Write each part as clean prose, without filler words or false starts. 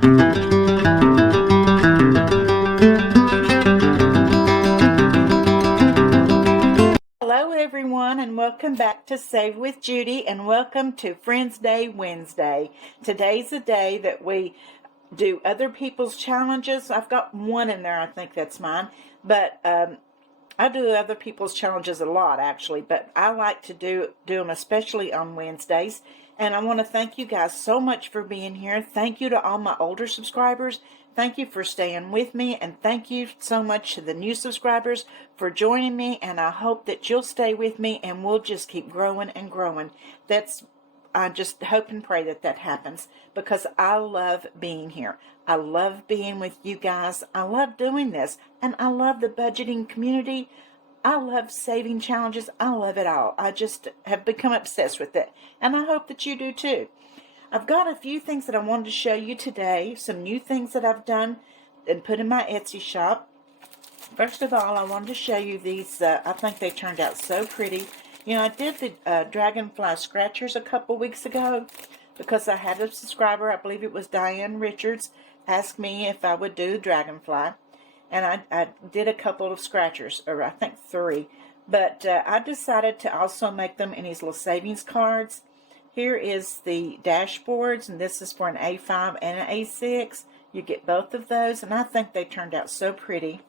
Hello everyone, and welcome back to Save with Judy, and welcome to Friendsday Wednesday. Today's the day that we do other people's challenges. I've got one in there, I think that's mine, but I do other people's challenges a lot actually, but I like to do them especially on Wednesdays. And I want to thank you guys so much for being here. Thank you to all my older subscribers. Thank you for staying with me, and thank you so much to the new subscribers for joining me, and I hope that you'll stay with me and we'll just keep growing and growing. I just hope and pray that that happens, because I love being here. I love being with you guys. I love doing this, and I love the budgeting community. I love saving challenges. I love it all. I just have become obsessed with it, and I hope that you do too. I've got a few things that I wanted to show you today, some new things that I've done and put in my Etsy shop. First of all, I wanted to show you these. I think they turned out so pretty. You know, I did the dragonfly scratchers a couple weeks ago because I had a subscriber, I believe it was Diane Richards, asked me if I would do dragonfly. And I did a couple of scratchers, or I think 3. But I decided to also make them in these little savings cards. Here is the dashboards, and this is for an A5 and an A6. You get both of those, and I think they turned out so pretty.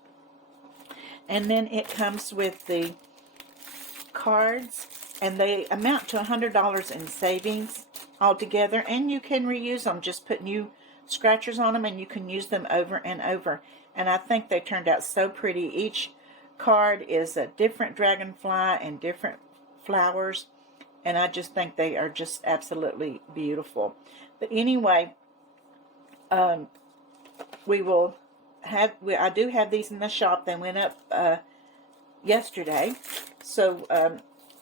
And then it comes with the cards, and they amount to $100 in savings altogether, and you can reuse them. Just put new scratchers on them, and you can use them over and over. And I think they turned out so pretty. Each card is a different dragonfly and different flowers, and I just think they are just absolutely beautiful. But anyway, I do have these in the shop. They went up yesterday, so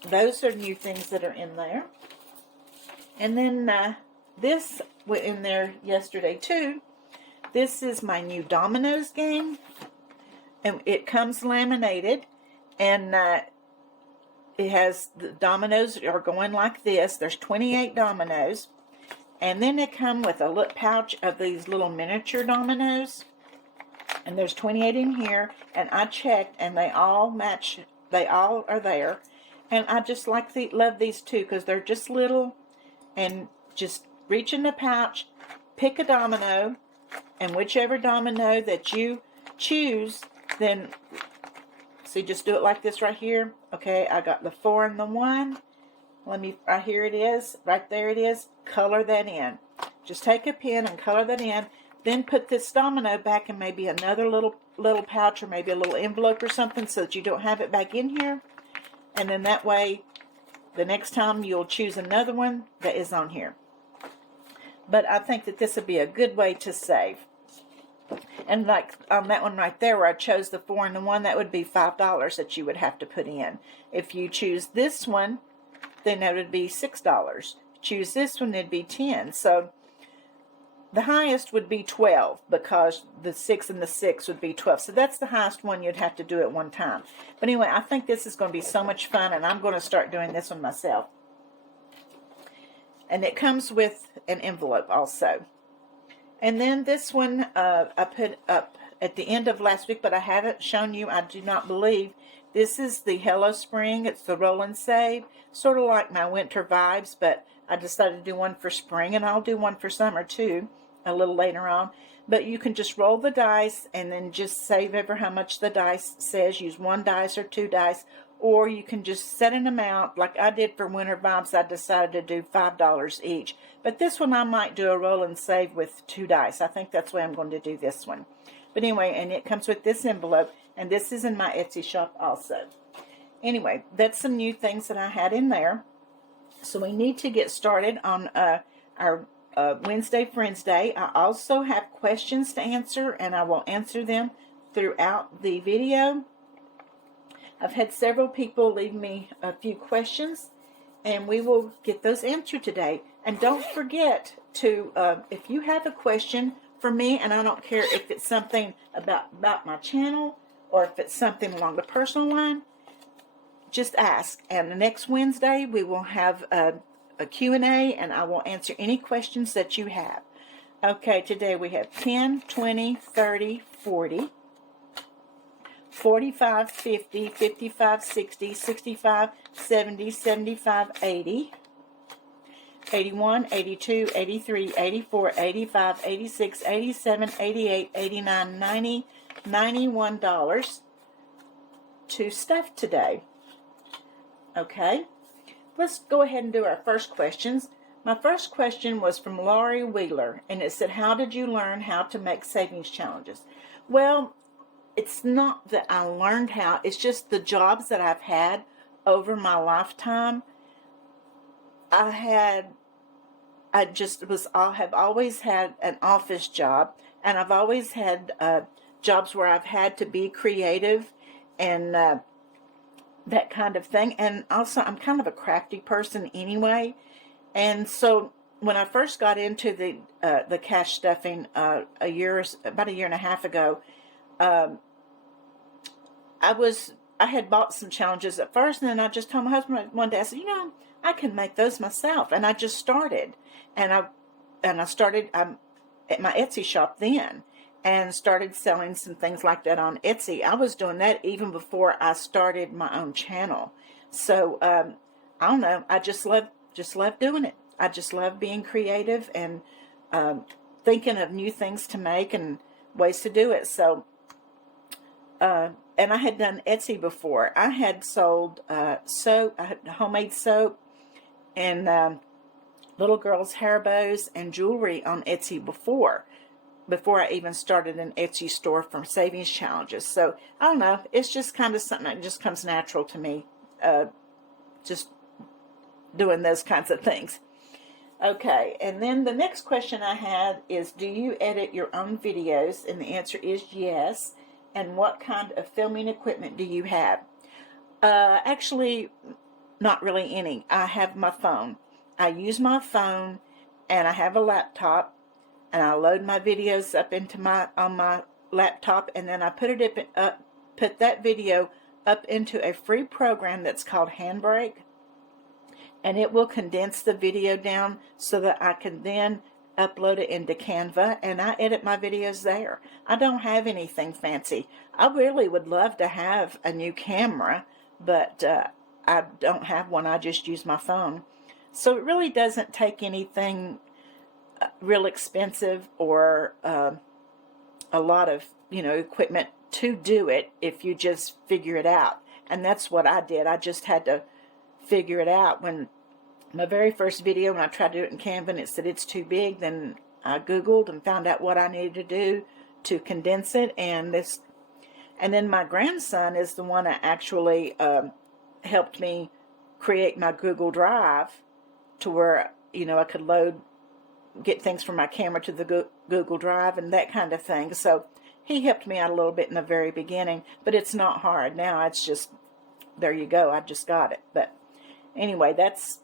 those are new things that are in there. And then this went in there yesterday too. This is my new dominoes game, and it comes laminated, and it has, the dominoes are going like this. There's 28 dominoes, and then they come with a little pouch of these little miniature dominoes, and there's 28 in here, and I checked, and they all match. They all are there, and I just love these two because they're just little, and just reach in the pouch, pick a domino, and whichever domino that you choose, then see, just do it like this right here. Okay, I got the 4 and the 1. Right here it is. Right there it is. Color that in. Just take a pen and color that in. Then put this domino back in maybe another little pouch, or maybe a little envelope or something, so that you don't have it back in here. And then that way, the next time you'll choose another one that is on here. But I think that this would be a good way to save. And like on that one right there where I chose the 4 and the 1, that would be $5 that you would have to put in. If you choose this one, then that would be $6. Choose this one, it'd be 10. So the highest would be 12, because the 6 and the 6 would be 12. So that's the highest one you'd have to do at one time. But anyway, I think this is going to be so much fun, and I'm going to start doing this one myself. And it comes with an envelope also. And then this one I put up at the end of last week, but I haven't shown you, I do not believe. This is the Hello Spring. It's the Roll and Save. Sort of like my winter vibes, but I decided to do one for spring, and I'll do one for summer too, a little later on. But you can just roll the dice and then just save ever how much the dice says. Use 1 dice or 2 dice. Or you can just set an amount, like I did for Winter Vibes. I decided to do $5 each. But this one I might do a roll and save with 2 dice. I think that's the way I'm going to do this one. But anyway, and it comes with this envelope, and this is in my Etsy shop also. Anyway, that's some new things that I had in there. So we need to get started on our Wednesday Friends Day. I also have questions to answer, and I will answer them throughout the video. I've had several people leave me a few questions, and we will get those answered today. And don't forget to, if you have a question for me, and I don't care if it's something about my channel or if it's something along the personal line, just ask. And the next Wednesday we will have a Q&A, and I will answer any questions that you have. Okay, today we have 10, 20, 30, 40, 45, 50, 55, 60, 65, 70, 75, 80, 81, 82, 83, 84, 85, 86, 87, 88, 89, 90, $91 to stuff today. Okay, let's go ahead and do our first questions. My first question was from Laurie Wheeler, and it said, how did you learn how to make savings challenges? Well, it's not that I learned how, it's just the jobs that I've had over my lifetime. I have always had an office job, and I've always had jobs where I've had to be creative and that kind of thing. And also, I'm kind of a crafty person anyway. And so when I first got into the cash stuffing about a year and a half ago, I had bought some challenges at first, and then I just told my husband one day, I said, I can make those myself. And I just started. And I started at my Etsy shop then, and started selling some things like that on Etsy. I was doing that even before I started my own channel. So I don't know. I just love doing it. I just love being creative and thinking of new things to make and ways to do it. So and I had done Etsy before. I had sold soap. I had homemade soap and little girls' hair bows and jewelry on Etsy before I even started an Etsy store from Savings Challenges. So, I don't know. It's just kind of something that just comes natural to me. Just doing those kinds of things. Okay, and then the next question I had is, do you edit your own videos? And the answer is yes. And what kind of filming equipment do you have? Actually, not really any. I have my phone. I use my phone, and I have a laptop, and I load my videos up on my laptop, and then I put that video up into a free program that's called Handbrake, and it will condense the video down so that I can then upload it into Canva, and I edit my videos there. I don't have anything fancy. I really would love to have a new camera, but I don't have one. I just use my phone. So it really doesn't take anything real expensive or a lot of equipment to do it if you just figure it out. And that's what I did. I just had to figure it out. When my very first video, when I tried to do it in Canva and it said it's too big, then I Googled and found out what I needed to do to condense it. And then my grandson is the one that actually helped me create my Google Drive to where I could get things from my camera to the Google Drive and that kind of thing. So he helped me out a little bit in the very beginning, but it's not hard. Now it's just, there you go, I just got it. But anyway, that's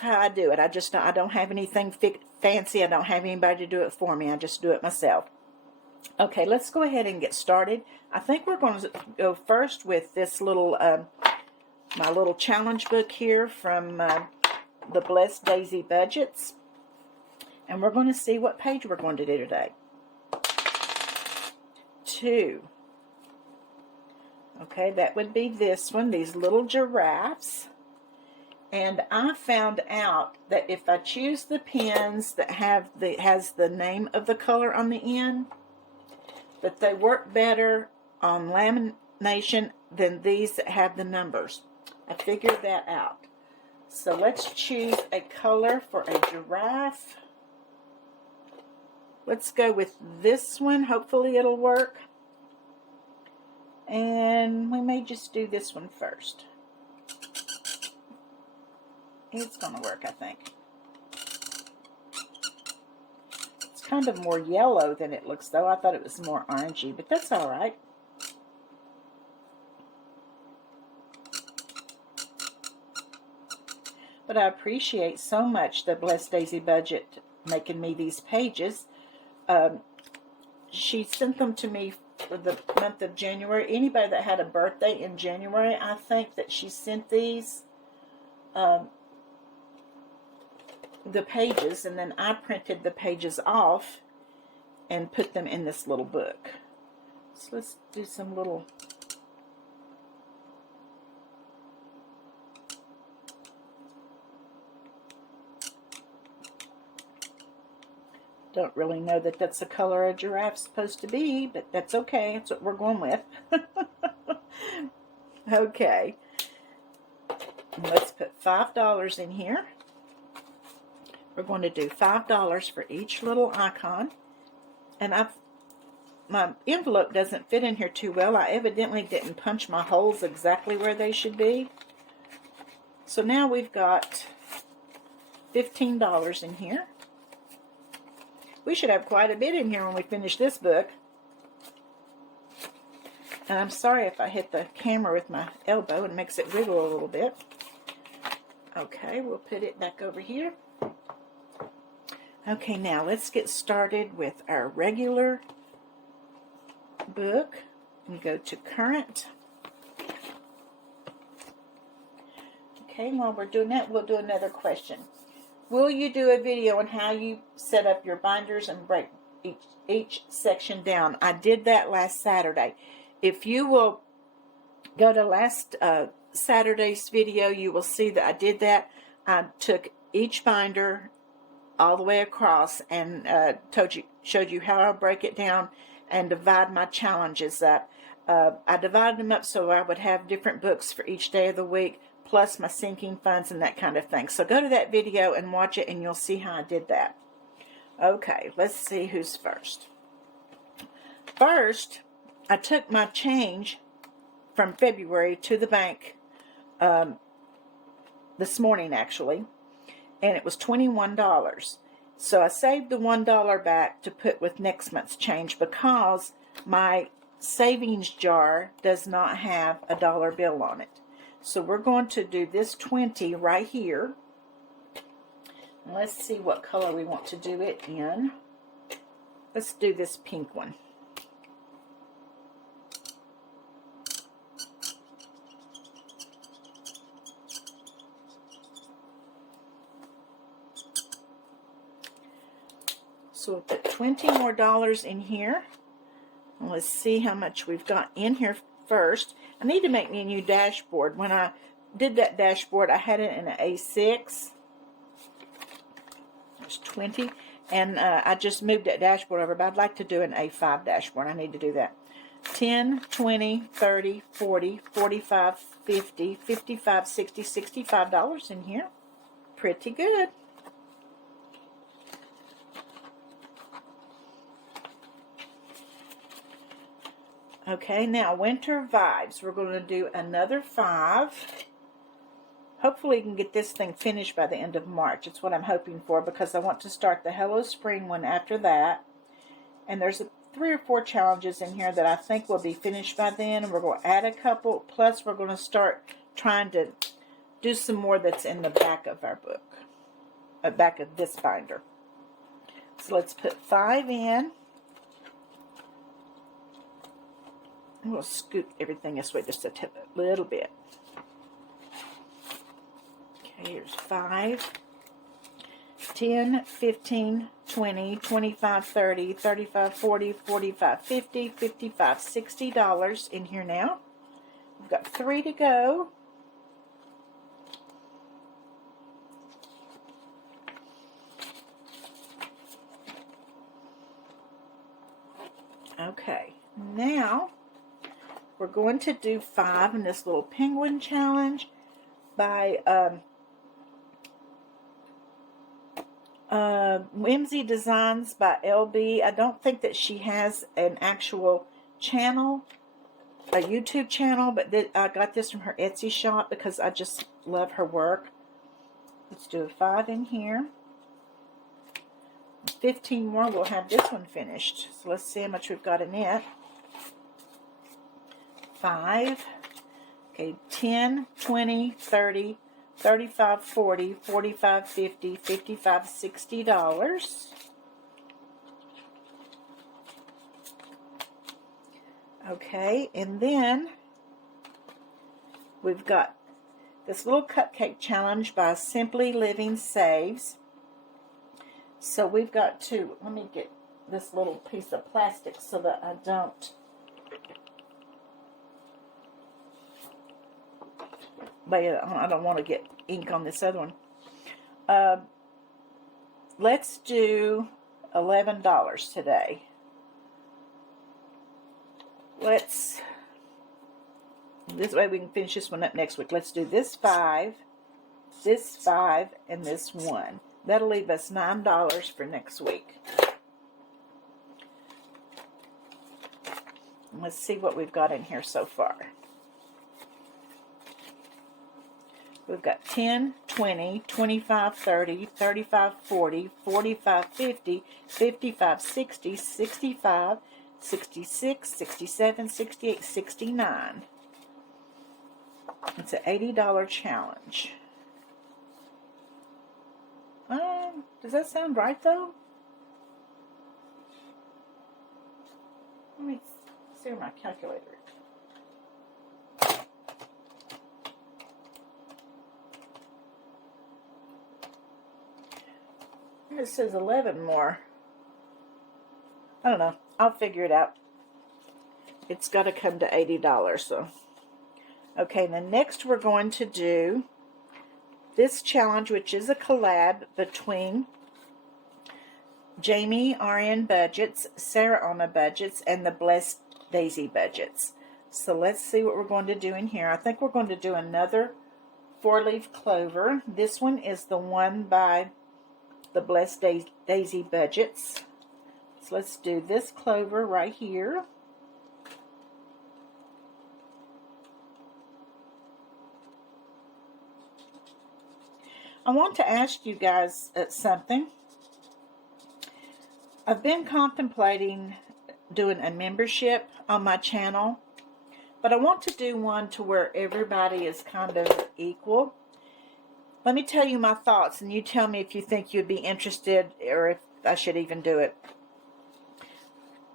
how I do it. I don't have anything fancy. I don't have anybody to do it for me. I just do it myself. Okay, let's go ahead and get started. I think we're going to go first with this little, my little challenge book here from the Blessed Daisy Budgets. And we're going to see what page we're going to do today. 2. Okay, that would be this one, these little giraffes. And I found out that if I choose the pens that has the name of the color on the end, that they work better on lamination than these that have the numbers. I figured that out. So let's choose a color for a giraffe. Let's go with this one. Hopefully it'll work. And we may just do this one first. It's going to work, I think. It's kind of more yellow than it looks, though. I thought it was more orangey, but that's all right. But I appreciate so much the Blessed Daisy Budget making me these pages. She sent them to me for the month of January. Anybody that had a birthday in January, I think that she sent these. the pages, and then I printed the pages off and put them in this little book. So let's do some little... Don't really know that that's the color a giraffe's supposed to be, but that's okay. That's what we're going with. Okay. And let's put $5 in here. We're going to do $5 for each little icon. And my envelope doesn't fit in here too well. I evidently didn't punch my holes exactly where they should be. So now we've got $15 in here. We should have quite a bit in here when we finish this book. And I'm sorry if I hit the camera with my elbow and makes it wiggle a little bit. Okay, we'll put it back over here. Okay, now let's get started with our regular book. And go to current. Okay, while we're doing that, we'll do another question. Will you do a video on how you set up your binders and break each section down? I did that last Saturday. If you will go to last Saturday's video, you will see that I did that. I took each binder all the way across and showed you how I break it down and divide my challenges up. I divided them up so I would have different books for each day of the week, plus my sinking funds and that kind of thing. So go to that video and watch it, and you'll see how I did that. Okay, let's see who's first. First, I took my change from February to the bank this morning, actually, and it was $21. So I saved the $1 back to put with next month's change because my savings jar does not have a dollar bill on it. So we're going to do this 20 right here. And let's see what color we want to do it in. Let's do this pink one. So we'll put $20 more in here. And let's see how much we've got in here first. I need to make me a new dashboard. When I did that dashboard, I had it in an A6. There's 20. And I just moved that dashboard over, but I'd like to do an A5 dashboard. I need to do that. 10, 20, 30, 40, 45, 50, 55, 60, $65 in here. Pretty good. Okay, now winter vibes. We're going to do another 5. Hopefully we can get this thing finished by the end of March. It's what I'm hoping for because I want to start the Hello Spring one after that. And there's 3 or 4 challenges in here that I think will be finished by then. And we're going to add a couple. Plus we're going to start trying to do some more that's in the back of our book. Back of this binder. So let's put 5 in. We'll scoot everything this way just a little bit. Okay, here's 5, 10, 15, 20, 25, 30, 35, 40, 45, 50, 55, $60 in here now. We've got 3 to go. Okay, now we're going to do 5 in this little penguin challenge by Whimsy Designs by LB. I don't think that she has an actual channel, a YouTube channel, but I got this from her Etsy shop because I just love her work. Let's do a 5 in here. 15 more, we'll have this one finished. So let's see how much we've got in it. 5, okay, 10, 20, 30, 35, 40, 45, 50, 55, $60. Okay, and then we've got this little cupcake challenge by Simply Living Saves. So we've got to, let me get this little piece of plastic so that I don't, but I don't want to get ink on this other one. Let's do $11 today. This way we can finish this one up next week. Let's do this 5, and this 1. That'll leave us $9 for next week. Let's see what we've got in here so far. We've got 10, 20, 25, 30, 35, 40, 45, 50, 55, 60, 65, 66, 67, 68, 69. It's an $80 challenge. Does that sound right, though? Let me see where my calculator is. It says 11 more. I don't know. I'll figure it out. It's got to come to $80, so. Okay, then next we're going to do this challenge, which is a collab between Jamie RN Budgets, Sarah on the Budgets, and the Blessed Daisy Budgets. So let's see what we're going to do in here. I think we're going to do another 4-leaf clover. This one is the one by the Blessed Daisy Budgets. So let's do this clover right here. I want to ask you guys something. I've been contemplating doing a membership on my channel, but I want to do one to where everybody is kind of equal. Let me tell you my thoughts, and you tell me if you think you'd be interested or if I should even do it.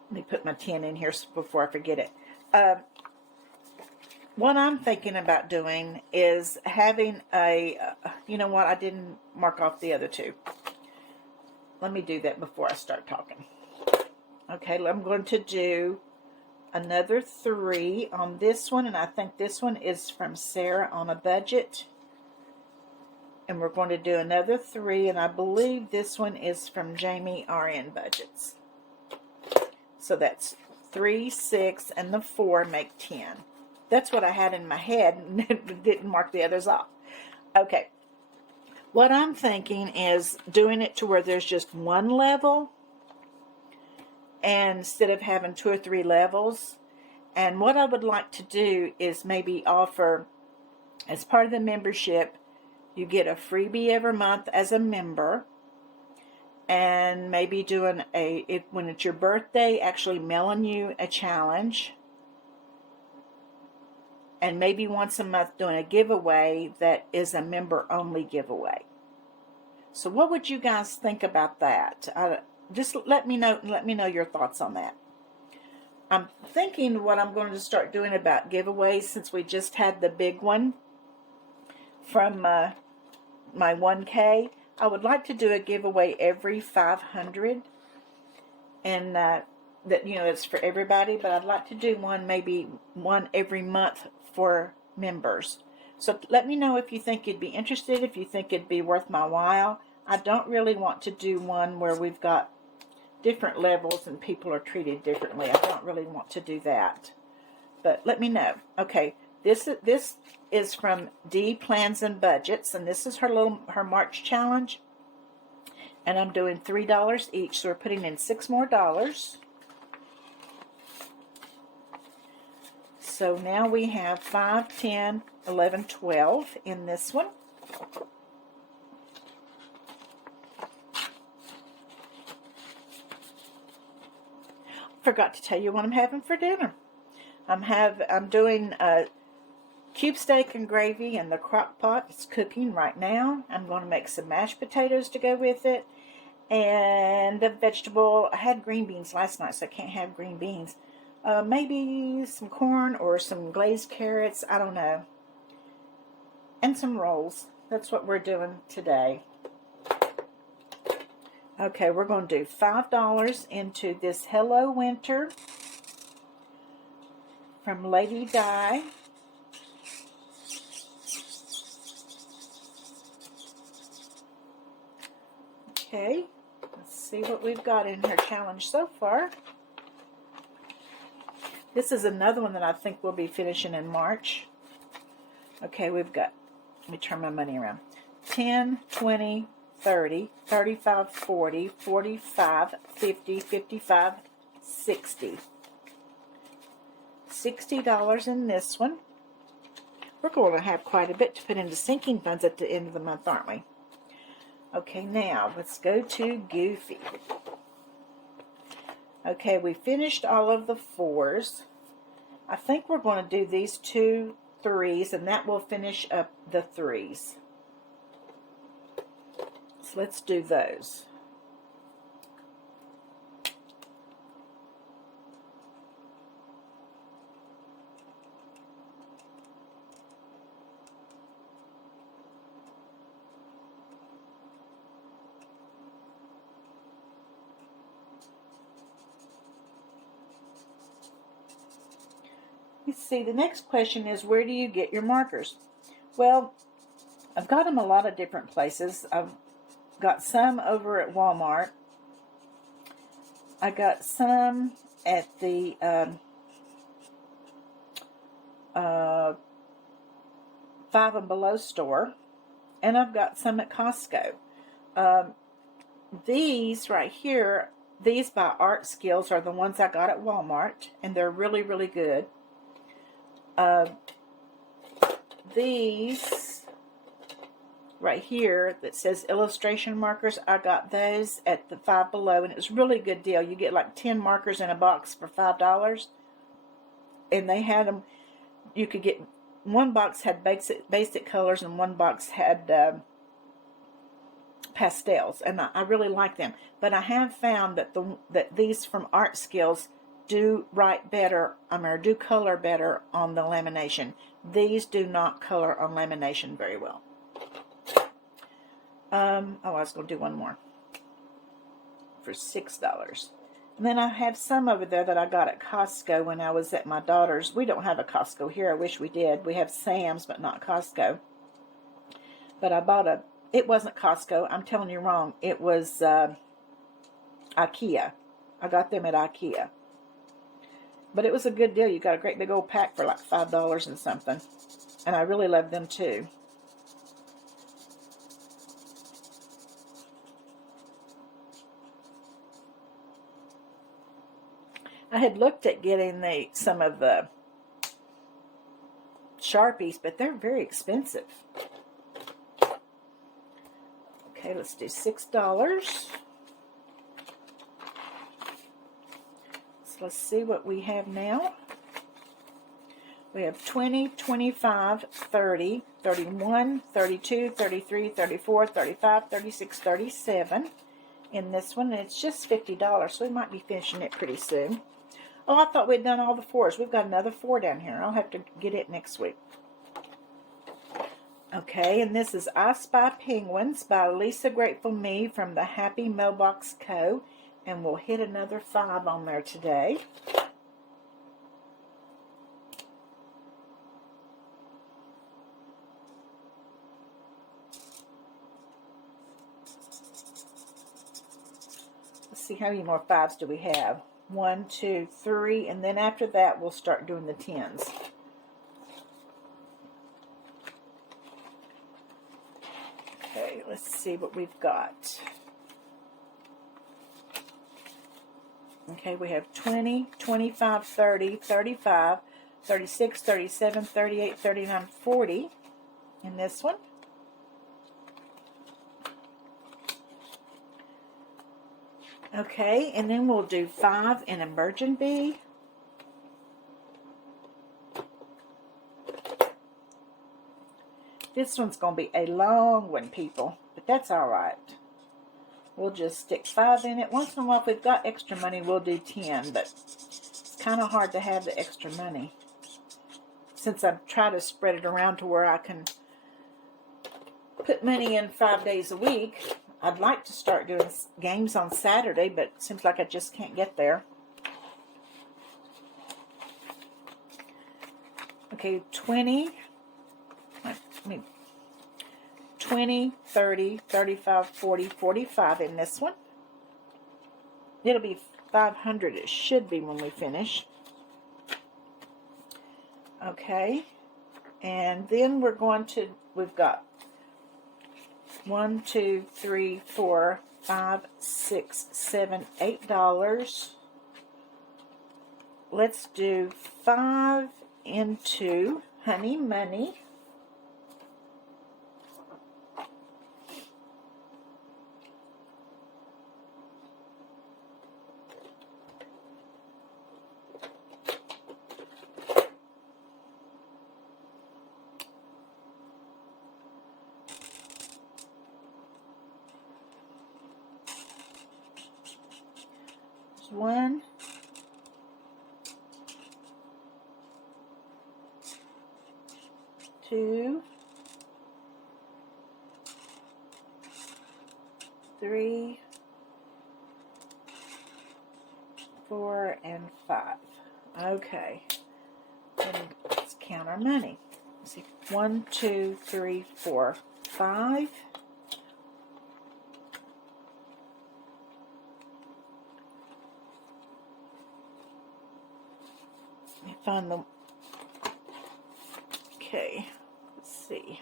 Let me put my 10 in here before I forget it. What I'm thinking about doing is having a, you know what, I didn't mark off the other 2. Let me do that before I start talking. Okay, I'm going to do another 3 on this one, and I think this one is from Sarah on a Budget. And we're going to do another 3, and I believe this one is from Jamie RN Budgets. So that's 3, 6, and the 4 make 10. That's what I had in my head and didn't mark the others off. Okay. What I'm thinking is doing it to where there's just one level, and instead of having 2 or 3 levels. And what I would like to do is maybe offer, as part of the membership, you get a freebie every month as a member. And maybe doing when it's your birthday, actually mailing you a challenge. And maybe once a month doing a giveaway that is a member-only giveaway. So what would you guys think about that? Just let me know. Let me know your thoughts on that. I'm thinking what I'm going to start doing about giveaways, since we just had the big one from my 1K. I would like to do a giveaway every 500, and that it's for everybody. But I'd like to do maybe one every month for members. So let me know if you think you'd be interested, if you think it'd be worth my while. I don't really want to do one where we've got different levels and people are treated differently. I don't really want to do that. But let me know. Okay, this is from D Plans and Budgets, and this is her March challenge. And I'm doing $3 each, so we're putting in $6 more. So now we have 5, 10, 11, 12 in this one. Forgot to tell you what I'm having for dinner. I'm doing cube steak and gravy in the crock pot. It's cooking right now. I'm going to make some mashed potatoes to go with it, and a vegetable. I had green beans last night, so I can't have green beans. Maybe some corn or some glazed carrots. I don't know. And some rolls. That's what we're doing today. Okay, we're going to do $5 into this Hello Winter from Lady Di. Okay, let's see what we've got in her challenge so far. This is another one that I think we'll be finishing in March. Okay, we've got, let me turn my money around. 10, 20, 30, 35, 40, 45, 50, 55, 60. $60 in this one. We're going to have quite a bit to put into sinking funds at the end of the month, aren't we? Okay, now let's go to Goofy. Okay, we finished all of the 4s. I think we're going to do these 2 3s, and that will finish up the 3s. So let's do those. Let's see, the next question is, where do you get your markers? Well, I've got them a lot of different places. I've got some over at Walmart. I got some at the Five and Below store, and I've got some at Costco. These right here, these by Art Skills, are the ones I got at Walmart, and they're really, really good. These right here that says illustration markers, I got those at the Five Below, and it was a really good deal. You get like 10 markers in a box for $5, and they had them, you could get, one box had basic colors and one box had pastels, and I really like them. But I have found that that these from Art Skills do write better, or do color better on the lamination. These do not color on lamination very well. I was going to do one more for $6. And then I have some over there that I got at Costco when I was at my daughter's. We don't have a Costco here. I wish we did. We have Sam's, but not Costco. But I bought it wasn't Costco. I'm telling you wrong. It was IKEA. I got them at IKEA. But it was a good deal. You got a great big old pack for like $5 and something. And I really love them too. I had looked at getting some of the Sharpies, but they're very expensive. Okay, let's do $6. So let's see what we have now. We have 20, 25, 30, 31, 32, 33, 34, 35, 36, 37 in this one. And it's just $50, so we might be finishing it pretty soon. Oh, I thought we'd done all the 4s. We've got another 4 down here. I'll have to get it next week. Okay, and this is I Spy Penguins by Lisa Grateful Me from the Happy Mailbox Co. And we'll hit another 5 on there today. Let's see, how many more 5s do we have? 1, 2, 3, and then after that we'll start doing the 10s. Okay, let's see what we've got. Okay, we have 20, 25, 30, 35, 36, 37, 38, 39, 40 in this one. Okay, and then we'll do 5 in Emergent Bee. This one's going to be a long one, people, but that's all right. We'll just stick 5 in it. Once in a while, if we've got extra money, we'll do 10, but it's kind of hard to have the extra money. Since I've tried to spread it around to where I can put money in 5 days a week, I'd like to start doing games on Saturday, but it seems like I just can't get there. Okay, 20, 30, 35, 40, 45 in this one. It'll be 500, it should be when we finish. Okay, and then we're going to, we've got 1, 2, 3, 4, 5, 6, 7, $8. Let's do 5 into Honey Money. One, two, 3, 4, and 5. Okay, and let's count our money. Let's see, 1, 2, 3, 4, 5. Let me find them. Okay, let's see.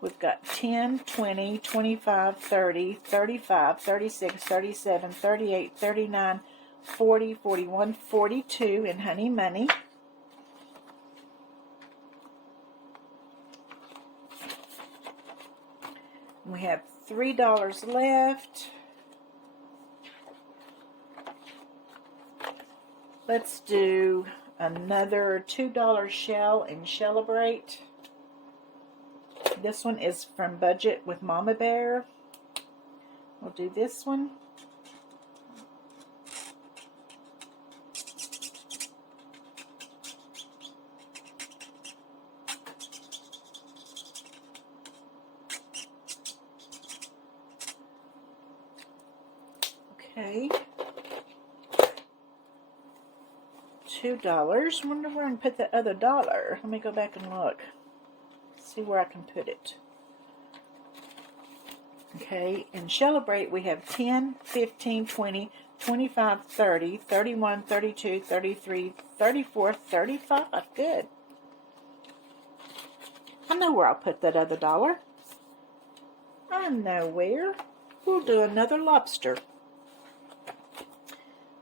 We've got 10, 20, 25, 30, 35, 36, 37, 38, 39, 40, 41, 42 in Honey Money. We have $3 left. Let's do another $2 shell and Celebrate. This one is from Budget with Mama Bear. We'll do this one. Okay. $2. Wonder where I can put the other dollar. Let me go back and look. See where I can put it. Okay, in Celebrate we have 10, 15, 20, 25, 30, 31, 32, 33, 34, 35. Good. I know where I'll put that other dollar. I know where. We'll do another lobster.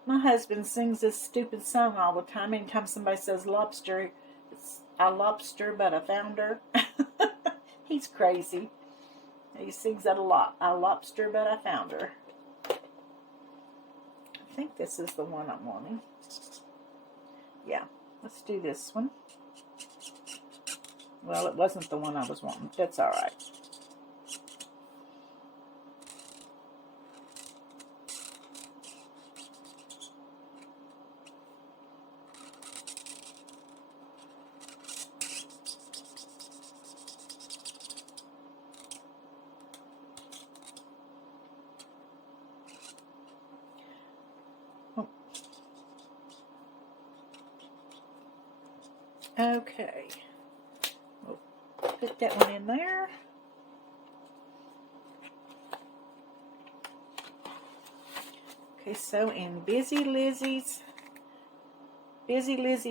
My husband sings this stupid song all the time. Anytime somebody says lobster, it's a lobster, but I found her. He's crazy. He sings that a lot. A lobster, but I found her. I think this is the one I'm wanting. Yeah, let's do this one. Well, it wasn't the one I was wanting. That's all right. Okay, we'll put that one in there. Okay, so in Busy Lizzie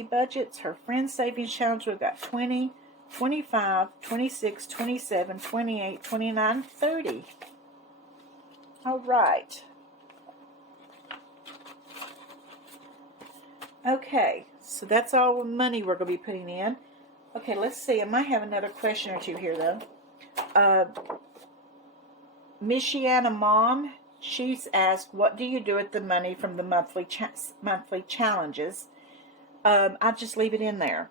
Budgets, her Friend Savings Challenge, we've got 20, 25, 26, 27, 28, 29, 30. All right. Okay, so that's all the money we're going to be putting in. Okay, let's see. I might have another question or two here, though. Michiana Mom, she's asked, what do you do with the money from the monthly challenges? I just leave it in there.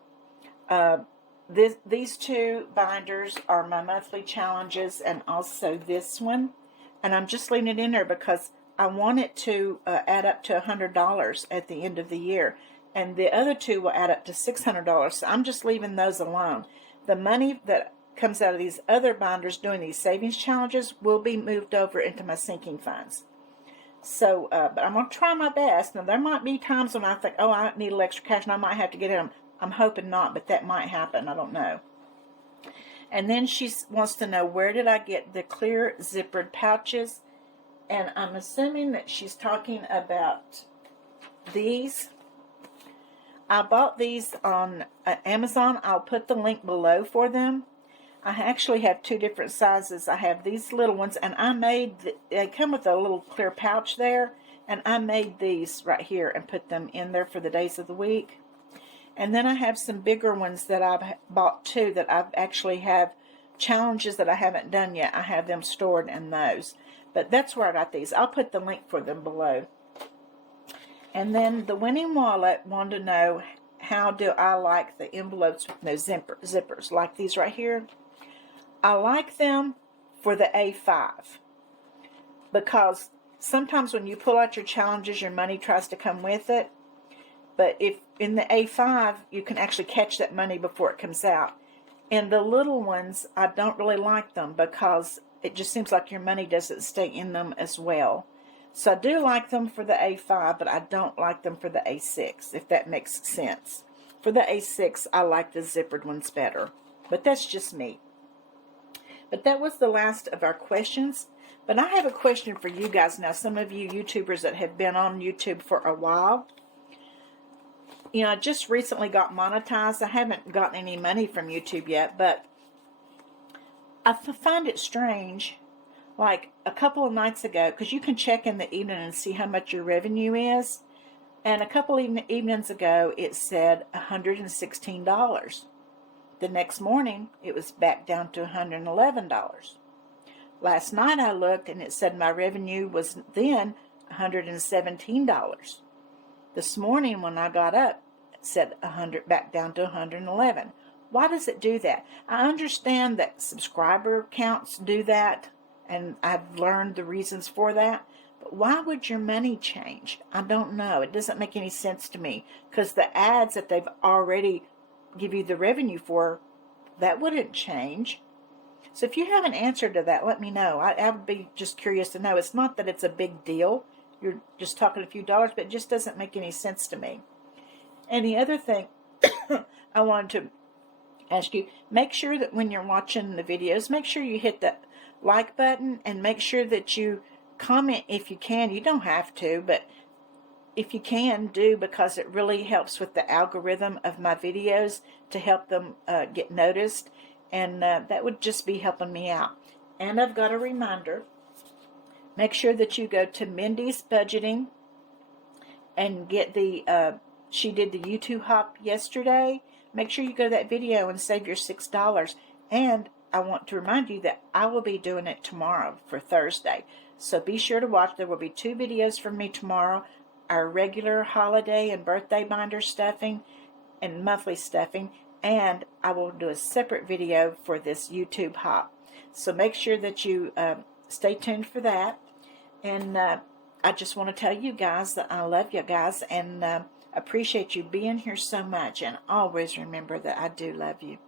These two binders are my monthly challenges, and also this one. And I'm just leaving it in there because I want it to add up to $100 at the end of the year. And the other two will add up to $600. So I'm just leaving those alone. The money that comes out of these other binders doing these savings challenges will be moved over into my sinking funds. So, but I'm going to try my best. Now, there might be times when I think, oh, I need a little extra cash and I might have to get it. I'm hoping not, but that might happen. I don't know. And then she wants to know, where did I get the clear zippered pouches? And I'm assuming that she's talking about these. I bought these on Amazon. I'll put the link below for them. I actually have two different sizes. I have these little ones, and they come with a little clear pouch there, and I made these right here and put them in there for the days of the week. And then I have some bigger ones that I've bought too, that I've actually have challenges that I haven't done yet. I have them stored in those. But that's where I got these. I'll put the link for them below. And then the winning wallet wanted to know, how do I like the envelopes with no zippers, like these right here? I like them for the A5, because sometimes when you pull out your challenges, your money tries to come with it. But if in the A5, you can actually catch that money before it comes out. And the little ones, I don't really like them because it just seems like your money doesn't stay in them as well. So I do like them for the A5, but I don't like them for the A6, if that makes sense. For the A6, I like the zippered ones better. But that's just me. But that was the last of our questions. But I have a question for you guys now. Some of you YouTubers that have been on YouTube for a while. You know, I just recently got monetized. I haven't gotten any money from YouTube yet, but I find it strange. Like a couple of nights ago, because you can check in the evening and see how much your revenue is. And a couple of evenings ago, it said $116. The next morning, it was back down to $111. Last night I looked and it said my revenue was then $117. This morning when I got up, it said back down to $111. Why does it do that? I understand that subscriber counts do that, and I've learned the reasons for that. But why would your money change? I don't know. It doesn't make any sense to me, because the ads that they've already give you the revenue for, that wouldn't change. So if you have an answer to that, let me know. I would be just curious to know. It's not that it's a big deal. You're just talking a few dollars, but it just doesn't make any sense to me. And the other thing I wanted to ask you, make sure that when you're watching the videos, make sure you hit the like button and make sure that you comment if you can. You don't have to, but if you can, do, because it really helps with the algorithm of my videos to help them get noticed, and that would just be helping me out. And I've got a reminder. Make sure that you go to Mindy's Budgeting and get the, she did the YouTube hop yesterday. Make sure you go to that video and save your $6. And I want to remind you that I will be doing it tomorrow for Thursday. So be sure to watch. There will be 2 videos from me tomorrow. Our regular holiday and birthday binder stuffing and monthly stuffing, and I will do a separate video for this YouTube hop. So make sure that you stay tuned for that. And I just want to tell you guys that I love you guys, and appreciate you being here so much, and always remember that I do love you.